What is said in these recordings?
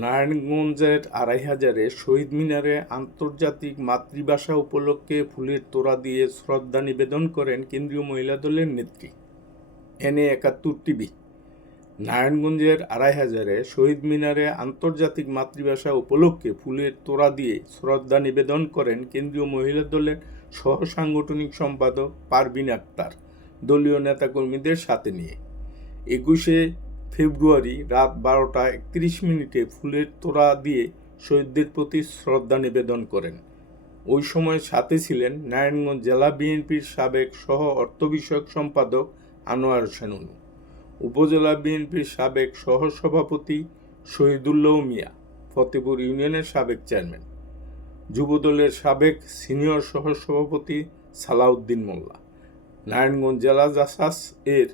নারায়ণগঞ্জের আড়াই হাজারে শহীদ মিনারে আন্তর্জাতিক মাতৃভাষা উপলক্ষে ফুলের তোড়া দিয়ে শ্রদ্ধা নিবেদন করেন কেন্দ্রীয় মহিলা দলের নেত্রী এনে একাত্তর টিভি। নারায়ণগঞ্জের আড়াই হাজারে শহীদ মিনারে আন্তর্জাতিক মাতৃভাষা উপলক্ষে ফুলের তোড়া দিয়ে শ্রদ্ধা নিবেদন করেন কেন্দ্রীয় মহিলা দলের সহ সাংগঠনিক সম্পাদক পারবিন আক্তার, দলীয় নেতাকর্মীদের সাথে নিয়ে। একুশে ফেব্রুয়ারি রাত বারোটা একত্রিশ মিনিটে ফুলের তোড়া দিয়ে শহীদদের প্রতি শ্রদ্ধা নিবেদন করেন। ওই সময় সাথে ছিলেন নারায়ণগঞ্জ জেলা বিএনপির সাবেক সহ অর্থ বিষয়ক সম্পাদক আনোয়ার হোসেন অনু। উপজেলা বিএনপির সাবেক সহ সভাপতি শহীদুল্লাহ মিয়া, ফতেপুর ইউনিয়নের সাবেক চেয়ারম্যান, যুবদলের সাবেক সিনিয়র সহ সভাপতি সালাউদ্দিন মোল্লা, নারায়ণগঞ্জ জেলা জাসাস এর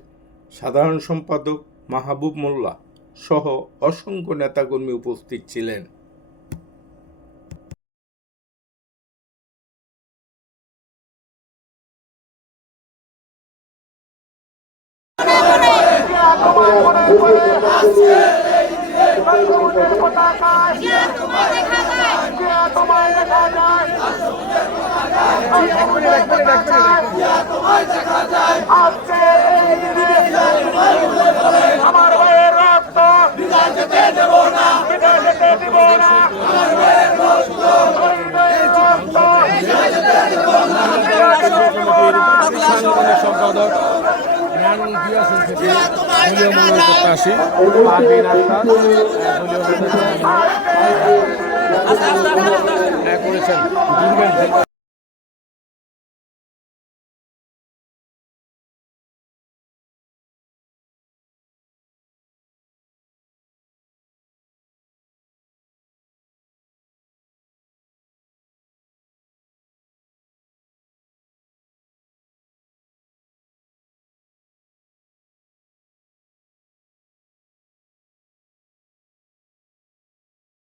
সাধারণ সম্পাদক মাহবুব মোল্লা সহ অসংখ্য নেতাকর্মী উপস্থিত ছিলেন। আমার ভাইয়ের রক্ত বিদায় যেতে দেব না বিদায় যেতে দেব না আমার ভাইয়ের রক্ত সাংগঠনিক সম্পাদক নারায়ণ বিয়াসন থেকে আক্তার দলীয় নেতা করেছেন